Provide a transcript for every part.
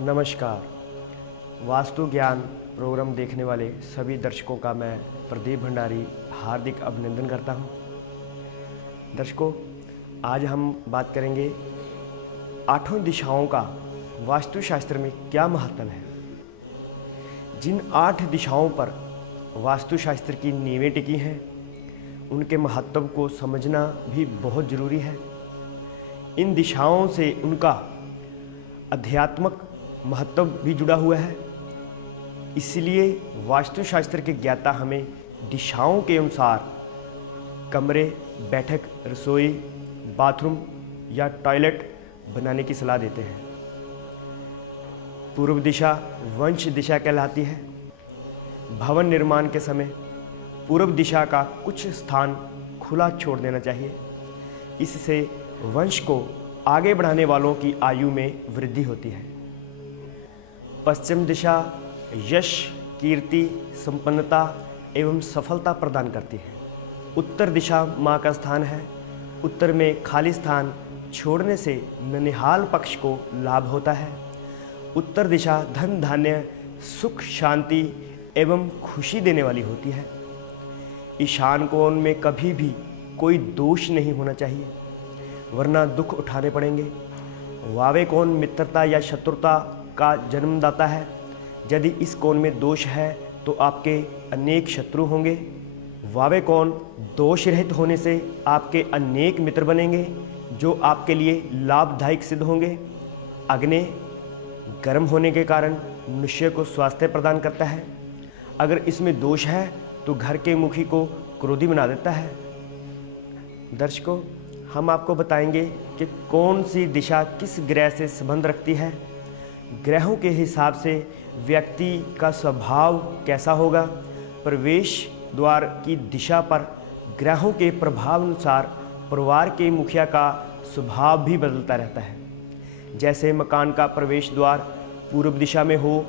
नमस्कार। वास्तु ज्ञान प्रोग्राम देखने वाले सभी दर्शकों का मैं प्रदीप भंडारी हार्दिक अभिनंदन करता हूं। दर्शकों, आज हम बात करेंगे 8 दिशाओं का वास्तुशास्त्र में क्या महत्व है। जिन 8 दिशाओं पर वास्तुशास्त्र की नींवें टिकी हैं, उनके महत्व को समझना भी बहुत ज़रूरी है। इन दिशाओं से उनका आध्यात्मिक महत्व भी जुड़ा हुआ है। इसलिए वास्तुशास्त्र के ज्ञाता हमें दिशाओं के अनुसार कमरे, बैठक, रसोई, बाथरूम या टॉयलेट बनाने की सलाह देते हैं। पूर्व दिशा वंश दिशा कहलाती है। भवन निर्माण के समय पूर्व दिशा का कुछ स्थान खुला छोड़ देना चाहिए। इससे वंश को आगे बढ़ाने वालों की आयु में वृद्धि होती है। पश्चिम दिशा यश, कीर्ति, संपन्नता एवं सफलता प्रदान करती है। उत्तर दिशा माँ का स्थान है। उत्तर में खाली स्थान छोड़ने से ननिहाल पक्ष को लाभ होता है। उत्तर दिशा धन, धान्य, सुख, शांति एवं खुशी देने वाली होती है। ईशान कोण में कभी भी कोई दोष नहीं होना चाहिए, वरना दुख उठाने पड़ेंगे। वावे कोण मित्रता या शत्रुता का जन्मदाता है। यदि इस कोण में दोष है तो आपके अनेक शत्रु होंगे। वावे कोण दोष रहित होने से आपके अनेक मित्र बनेंगे, जो आपके लिए लाभदायक सिद्ध होंगे। अग्नि गर्म होने के कारण मनुष्य को स्वास्थ्य प्रदान करता है। अगर इसमें दोष है तो घर के मुखी को क्रोधी बना देता है। दर्शकों, हम आपको बताएंगे कि कौन सी दिशा किस ग्रह से संबंध रखती है। ग्रहों के हिसाब से व्यक्ति का स्वभाव कैसा होगा। प्रवेश द्वार की दिशा पर ग्रहों के प्रभाव अनुसार परिवार के मुखिया का स्वभाव भी बदलता रहता है। जैसे मकान का प्रवेश द्वार पूर्व दिशा में हो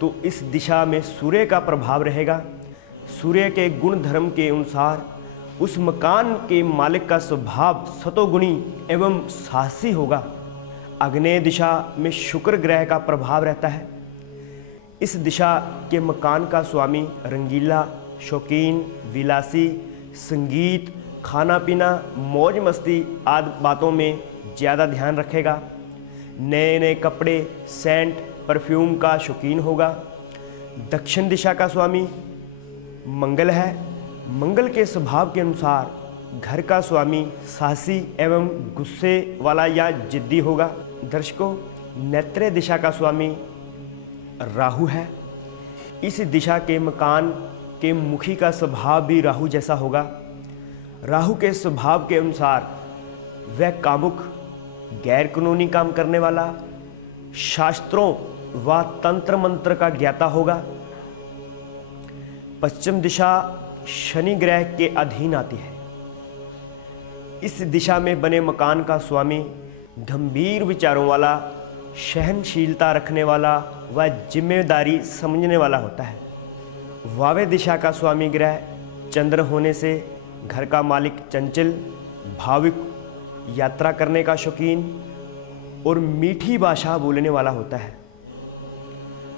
तो इस दिशा में सूर्य का प्रभाव रहेगा। सूर्य के गुण धर्म के अनुसार उस मकान के मालिक का स्वभाव सतोगुणी एवं साहसी होगा। आग्नेय दिशा में शुक्र ग्रह का प्रभाव रहता है। इस दिशा के मकान का स्वामी रंगीला, शौकीन, विलासी, संगीत, खाना पीना, मौज मस्ती आदि बातों में ज़्यादा ध्यान रखेगा। नए नए कपड़े, सेंट, परफ्यूम का शौकीन होगा। दक्षिण दिशा का स्वामी मंगल है। मंगल के स्वभाव के अनुसार घर का स्वामी साहसी एवं गुस्से वाला या जिद्दी होगा। दर्शकों, नैत्रेय दिशा का स्वामी राहु है। इस दिशा के मकान के मुखी का स्वभाव भी राहु जैसा होगा। राहु के स्वभाव के अनुसार वह कामुक, गैर कानूनी काम करने वाला, शास्त्रों व तंत्र मंत्र का ज्ञाता होगा। पश्चिम दिशा शनि ग्रह के अधीन आती है। इस दिशा में बने मकान का स्वामी गंभीर विचारों वाला, सहनशीलता रखने वाला व जिम्मेदारी समझने वाला होता है। वावे दिशा का स्वामी ग्रह चंद्र होने से घर का मालिक चंचल, भावुक, यात्रा करने का शौकीन और मीठी भाषा बोलने वाला होता है।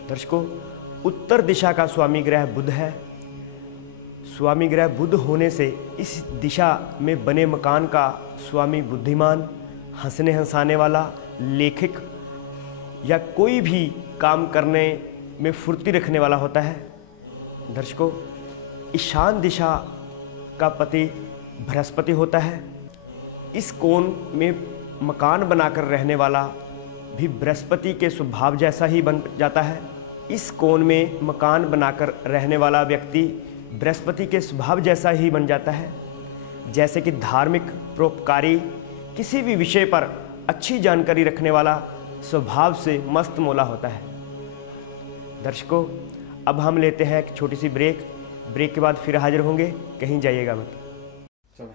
दर्शकों, उत्तर दिशा का स्वामी ग्रह बुध है। स्वामी ग्रह बुध होने से इस दिशा में बने मकान का स्वामी बुद्धिमान, हंसने हंसाने वाला, लेखक या कोई भी काम करने में फुर्ती रखने वाला होता है। दर्शकों, ईशान दिशा का पति बृहस्पति होता है। इस कोण में मकान बनाकर रहने वाला भी बृहस्पति के स्वभाव जैसा ही बन जाता है। इस कोण में मकान बनाकर रहने वाला व्यक्ति बृहस्पति के स्वभाव जैसा ही बन जाता है। जैसे कि धार्मिक, परोपकारी, किसी भी विषय पर अच्छी जानकारी रखने वाला, स्वभाव से मस्त मौला होता है। दर्शकों, अब हम लेते हैं एक छोटी सी ब्रेक के बाद फिर हाजिर होंगे, कहीं जाइएगा मत।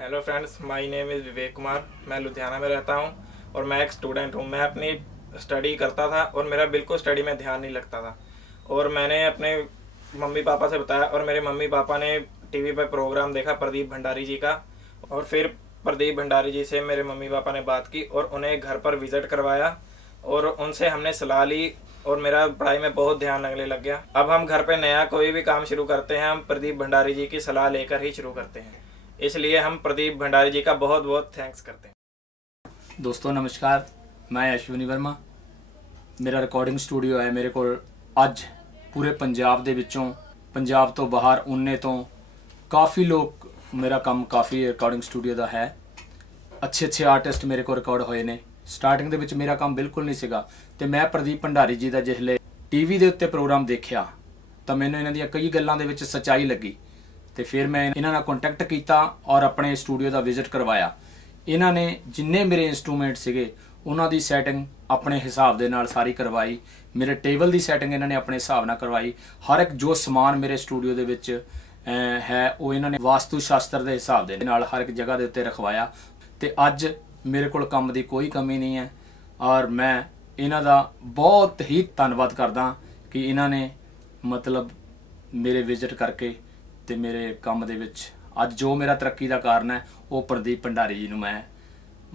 Hello friends, my name is Vivek Kumar. मैं लुधियाना में रहता हूं और मैं एक स्टूडेंट हूं। मैं अपनी स्टडी करता था और मेरा बिल्कुल स्टडी में ध्यान नहीं लगता था। और मैंने अपने मम्मी पापा से बताया और मेरे मम्मी पापा ने टीवी पर प्रोग्राम देखा प्रदीप भंडारी जी का, और फिर प्रदीप भंडारी जी से मेरे मम्मी पापा ने बात की और उन्हें घर पर विजिट करवाया और उनसे हमने सलाह ली और मेरा पढ़ाई में बहुत ध्यान लगने लग गया। अब हम घर पे नया कोई भी काम शुरू करते हैं, हम प्रदीप भंडारी जी की सलाह लेकर ही शुरू करते हैं, इसलिए हम प्रदीप भंडारी जी का बहुत बहुत थैंक्स करते हैं। दोस्तों नमस्कार, मैं अश्विनी वर्मा। मेरा रिकॉर्डिंग स्टूडियो है मेरे को। ਅੱਜ पूरे पंजाब ਦੇ ਵਿੱਚੋਂ, पंजाब तो बाहर उन्ने तो काफ़ी लोग, मेरा काम काफ़ी रिकॉर्डिंग स्टूडियो ਦਾ है। अच्छे आर्टिस्ट मेरे को रिकॉर्ड होए ने। स्टार्टिंग ਦੇ ਵਿੱਚ मेरा काम बिल्कुल नहीं ਸੀਗਾ ਤੇ मैं प्रदीप भंडारी जी ਦਾ ਜਿਸਲੇ टीवी ਦੇ ਉੱਤੇ ਪ੍ਰੋਗਰਾਮ ਦੇਖਿਆ ਤਾਂ ਮੈਨੂੰ ਇਹਨਾਂ ਦੀਆਂ ਕਈ ਗੱਲਾਂ ਦੇ ਵਿੱਚ ਸੱਚਾਈ ਲੱਗੀ ਤੇ ਫਿਰ ਮੈਂ ਇਹਨਾਂ ਨਾਲ ਕੰਟੈਕਟ ਕੀਤਾ ਔਰ ਆਪਣੇ ਸਟੂਡੀਓ ਦਾ ਵਿਜ਼ਿਟ ਕਰਵਾਇਆ। ਇਹਨਾਂ ਨੇ ਜਿੰਨੇ ਮੇਰੇ ਇਨਸਟਰੂਮੈਂਟ ਸੀਗੇ ਉਹਨਾਂ ਦੀ ਸੈਟਿੰਗ ਆਪਣੇ ਹਿਸਾਬ ਦੇ ਨਾਲ ਸਾਰੀ ਕਰਵਾਈ। ਮੇਰੇ ਟੇਬਲ ਦੀ ਸੈਟਿੰਗ ਇਹਨਾਂ ਨੇ ਆਪਣੇ ਹਿਸਾਬ ਨਾਲ ਕਰਵਾਈ। ਹਰ ਇੱਕ ਜੋ ਸਮਾਨ ਮੇਰੇ ਸਟੂਡੀਓ ਦੇ ਵਿੱਚ ਹੈ ਉਹ ਇਹਨਾਂ ਨੇ ਵਾਸਤੂ ਸ਼ਾਸਤਰ ਦੇ ਹਿਸਾਬ ਦੇ ਨਾਲ ਹਰ ਇੱਕ ਜਗ੍ਹਾ ਦੇ ਉੱਤੇ ਰਖਵਾਇਆ ਤੇ ਅੱਜ ਮੇਰੇ ਕੋਲ ਕੰਮ ਦੀ ਕੋਈ ਕਮੀ ਨਹੀਂ ਹੈ ਔਰ ਮੈਂ ਇਹਨਾਂ ਦਾ ਬਹੁਤ ਹੀ ਧੰਨਵਾਦ ਕਰਦਾ ਕਿ ਇਹਨਾਂ ਨੇ ਮਤਲਬ ਮੇਰੇ ਵਿਜ਼ਿਟ ਕਰਕੇ ਤੇ ਮੇਰੇ ਕੰਮ ਦੇ ਵਿੱਚ ਅੱਜ ਜੋ मेरा तरक्की का कारण है वो प्रदीप भंडारी जी ਨੂੰ मैं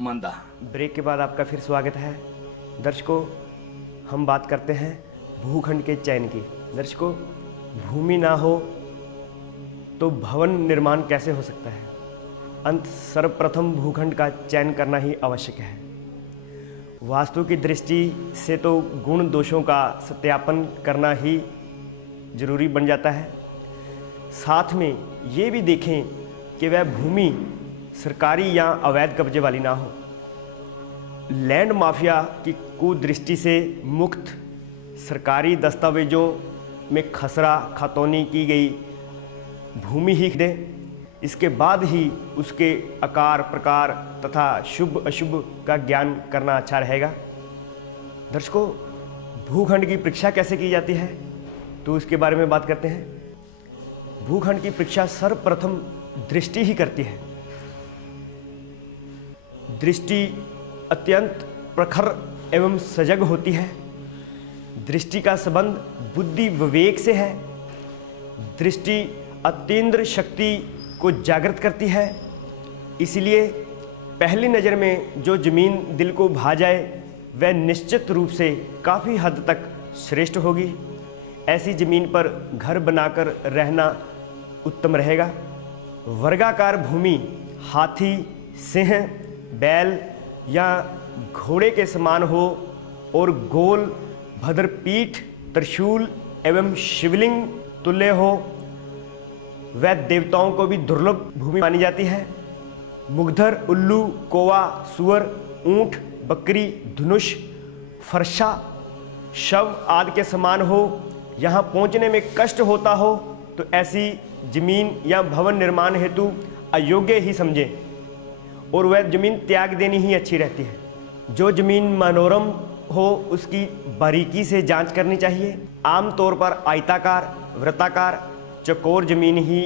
मानता। ब्रेक के बाद आपका फिर स्वागत है। दर्शकों, हम बात करते हैं भूखंड के चयन की। दर्शकों, भूमि ना हो तो भवन निर्माण कैसे हो सकता है? अंत सर्वप्रथम भूखंड का चयन करना ही आवश्यक है। वास्तु की दृष्टि से तो गुण दोषों का सत्यापन करना ही जरूरी बन जाता है। साथ में ये भी देखें कि वह भूमि सरकारी या अवैध कब्जे वाली ना हो। लैंड माफिया की कुदृष्टि से मुक्त सरकारी दस्तावेजों में खसरा खातौनी की गई भूमि ही दें। इसके बाद ही उसके आकार प्रकार तथा शुभ अशुभ का ज्ञान करना अच्छा रहेगा। दर्शकों, भूखंड की परीक्षा कैसे की जाती है तो उसके बारे में बात करते हैं। भूखंड की परीक्षा सर्वप्रथम दृष्टि ही करती है। दृष्टि अत्यंत प्रखर एवं सजग होती है। दृष्टि का संबंध बुद्धि विवेक से है। दृष्टि अतीन्द्र शक्ति को जागृत करती है। इसलिए पहली नज़र में जो ज़मीन दिल को भा जाए वह निश्चित रूप से काफ़ी हद तक श्रेष्ठ होगी। ऐसी ज़मीन पर घर बनाकर रहना उत्तम रहेगा। वर्गाकार भूमि हाथी, सिंह, बैल या घोड़े के समान हो और गोल, भद्रपीठ, त्रिशूल एवं शिवलिंग तुल्य हो, वह देवताओं को भी दुर्लभ भूमि मानी जाती है। मुग्धर, उल्लू, कौवा, सुअर, ऊंट, बकरी, धनुष, फरसा, शव आदि के समान हो, यहाँ पहुँचने में कष्ट होता हो तो ऐसी जमीन या भवन निर्माण हेतु अयोग्य ही समझें और वह जमीन त्याग देनी ही अच्छी रहती है। जो जमीन मनोरम हो उसकी बारीकी से जांच करनी चाहिए। आमतौर पर आयताकार, वृत्ताकार, चौकोर जमीन ही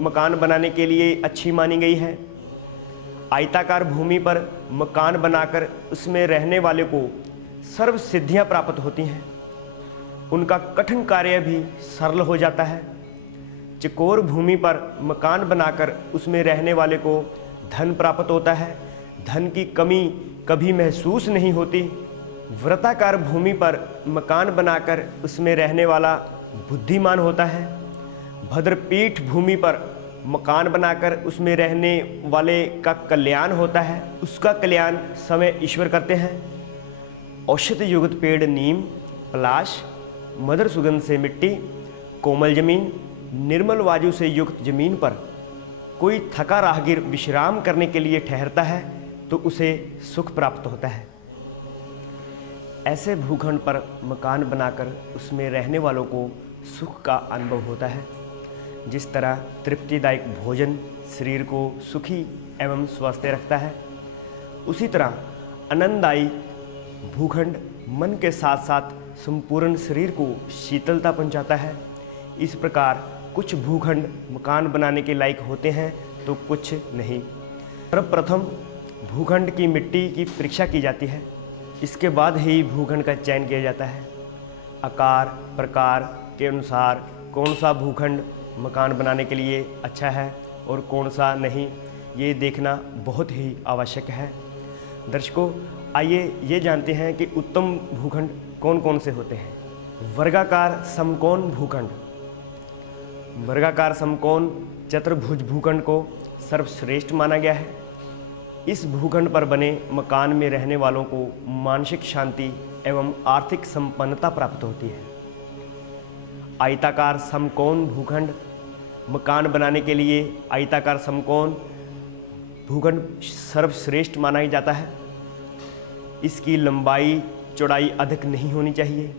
मकान बनाने के लिए अच्छी मानी गई है। आयताकार भूमि पर मकान बनाकर उसमें रहने वाले को सर्व सिद्धियाँ प्राप्त होती हैं। उनका कठिन कार्य भी सरल हो जाता है। चकोर भूमि पर मकान बनाकर उसमें रहने वाले को धन प्राप्त होता है। धन की कमी कभी महसूस नहीं होती। वृत्ताकार भूमि पर मकान बनाकर उसमें रहने वाला बुद्धिमान होता है। भद्रपीठ भूमि पर मकान बनाकर उसमें रहने वाले का कल्याण होता है। उसका कल्याण समय ईश्वर करते हैं। औषध युक्त पेड़ नीम, पलाश, मधुर सुगंध से मिट्टी, कोमल जमीन, निर्मल वायु से युक्त जमीन पर कोई थका राहगीर विश्राम करने के लिए ठहरता है तो उसे सुख प्राप्त होता है। ऐसे भूखंड पर मकान बनाकर उसमें रहने वालों को सुख का अनुभव होता है। जिस तरह तृप्तिदायक भोजन शरीर को सुखी एवं स्वस्थ रखता है, उसी तरह आनंददायी भूखंड मन के साथ साथ संपूर्ण शरीर को शीतलता पहुंचाता है। इस प्रकार कुछ भूखंड मकान बनाने के लायक होते हैं तो कुछ नहीं। सर्वप्रथम भूखंड की मिट्टी की परीक्षा की जाती है। इसके बाद ही भूखंड का चयन किया जाता है। आकार प्रकार के अनुसार कौन सा भूखंड मकान बनाने के लिए अच्छा है और कौन सा नहीं, ये देखना बहुत ही आवश्यक है। दर्शकों, आइए ये जानते हैं कि उत्तम भूखंड कौन कौन से होते हैं। वर्गाकार समकोण भूखंड। वर्गाकार समकोण चतुर्भुज भूखंड को सर्वश्रेष्ठ माना गया है। इस भूखंड पर बने मकान में रहने वालों को मानसिक शांति एवं आर्थिक संपन्नता प्राप्त होती है। आयताकार समकोण भूखंड। मकान बनाने के लिए आयताकार समकोण भूखंड सर्वश्रेष्ठ माना जाता है। इसकी लंबाई चौड़ाई अधिक नहीं होनी चाहिए।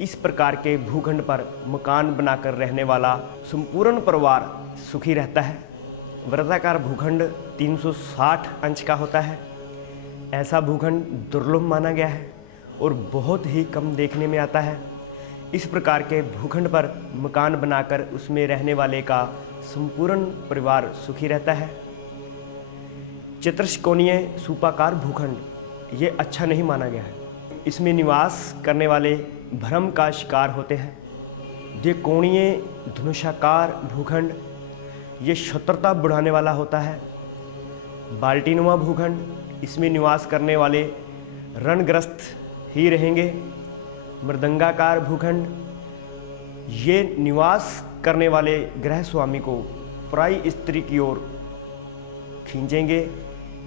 इस प्रकार के भूखंड पर मकान बनाकर रहने वाला संपूर्ण परिवार सुखी रहता है। वृत्ताकार भूखंड 360 अंश का होता है। ऐसा भूखंड दुर्लभ माना गया है और बहुत ही कम देखने में आता है। इस प्रकार के भूखंड पर मकान बनाकर उसमें रहने वाले का संपूर्ण परिवार सुखी रहता है। चतुष्कोणीय स्तूपाकार भूखंड ये अच्छा नहीं माना गया है। इसमें निवास करने वाले भ्रम का शिकार होते हैं। द्विकोणीय धनुषाकार भूखंड ये शत्रुता बढ़ाने वाला होता है। बाल्टीनुमा भूखंड इसमें निवास करने वाले रणग्रस्त ही रहेंगे। मृदंगाकार भूखंड ये निवास करने वाले गृह स्वामी को पराई स्त्री की ओर खींचेंगे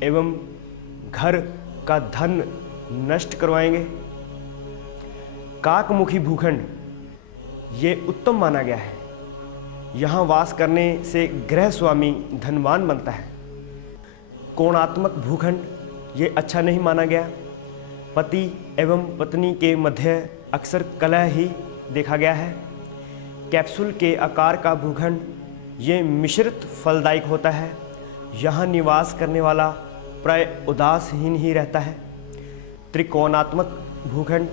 एवं घर का धन नष्ट करवाएंगे। काकमुखी भूखंड ये उत्तम माना गया है। यहाँ वास करने से गृह स्वामी धनवान बनता है। कोणात्मक भूखंड ये अच्छा नहीं माना गया। पति एवं पत्नी के मध्य अक्सर कलह ही देखा गया है। कैप्सूल के आकार का भूखंड ये मिश्रित फलदायक होता है। यहाँ निवास करने वाला प्राय उदासीन ही रहता है। त्रिकोणात्मक भूखंड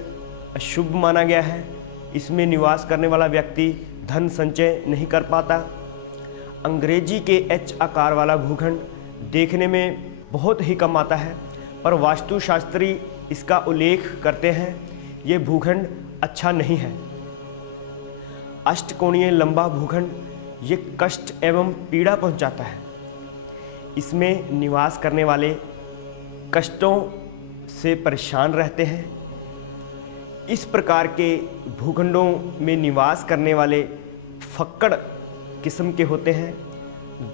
अशुभ माना गया है। इसमें निवास करने वाला व्यक्ति धन संचय नहीं कर पाता। अंग्रेजी के एच आकार वाला भूखंड देखने में बहुत ही कम आता है, पर वास्तुशास्त्री इसका उल्लेख करते हैं। ये भूखंड अच्छा नहीं है। अष्टकोणीय लंबा भूखंड ये कष्ट एवं पीड़ा पहुंचाता है। इसमें निवास करने वाले कष्टों से परेशान रहते हैं। इस प्रकार के भूखंडों में निवास करने वाले फक्कड़ किस्म के होते हैं।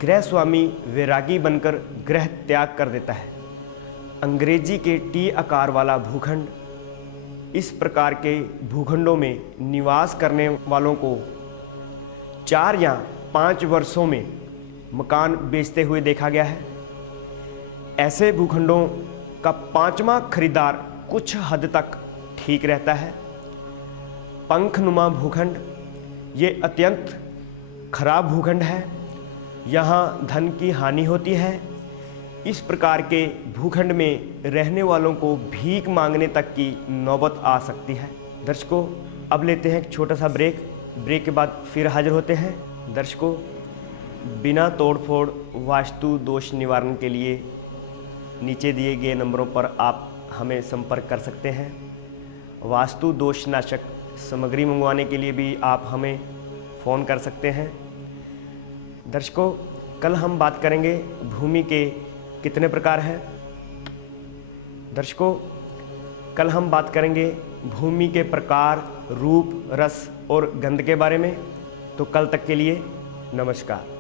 गृह स्वामी वैरागी बनकर गृह त्याग कर देता है। अंग्रेजी के टी आकार वाला भूखंड इस प्रकार के भूखंडों में निवास करने वालों को 4 या 5 वर्षों में मकान बेचते हुए देखा गया है। ऐसे भूखंडों का 5वां खरीदार कुछ हद तक ठीक रहता है। पंखनुमा भूखंड ये अत्यंत खराब भूखंड है। यहाँ धन की हानि होती है। इस प्रकार के भूखंड में रहने वालों को भीख मांगने तक की नौबत आ सकती है। दर्शकों, अब लेते हैं एक छोटा सा ब्रेक। ब्रेक के बाद फिर हाजिर होते हैं। दर्शकों, बिना तोड़फोड़ वास्तु दोष निवारण के लिए नीचे दिए गए नंबरों पर आप हमें संपर्क कर सकते हैं। वास्तु दोष नाशक सामग्री मंगवाने के लिए भी आप हमें फ़ोन कर सकते हैं। दर्शकों, कल हम बात करेंगे भूमि के कितने प्रकार हैं। दर्शकों, कल हम बात करेंगे भूमि के प्रकार, रूप, रस और गंध के बारे में। तो कल तक के लिए नमस्कार।